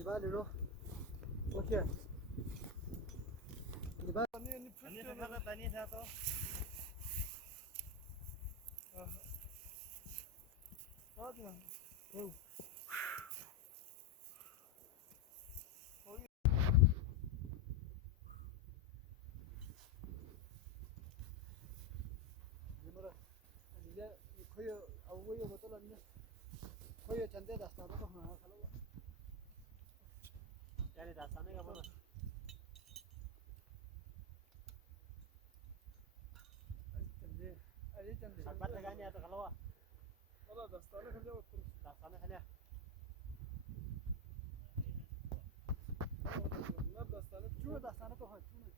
Diba lilo. Okay. Diba? Ani था पानी था तो koyu avuyu botolanne koyu chande dastana ko ha khalo यानी दास्ताने का बोला chande ali chande शक्कर लगाने आता खलवा wala dastana khanje otur Dastane खाने na dastana chuna dastana ko ha chuna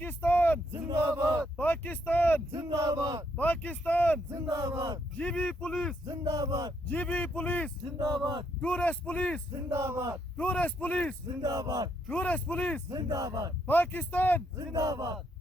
Pakistan जिंदाबाद पाकिस्तान जिंदाबाद पाकिस्तान जिंदाबाद जीबी पुलिस जिंदाबाद जीबी पुलिस जिंदाबाद टूरिस्ट पुलिस जिंदाबाद टूरिस्ट पुलिस जिंदाबाद टूरिस्ट पुलिस जिंदाबाद पाकिस्तान जिंदाबाद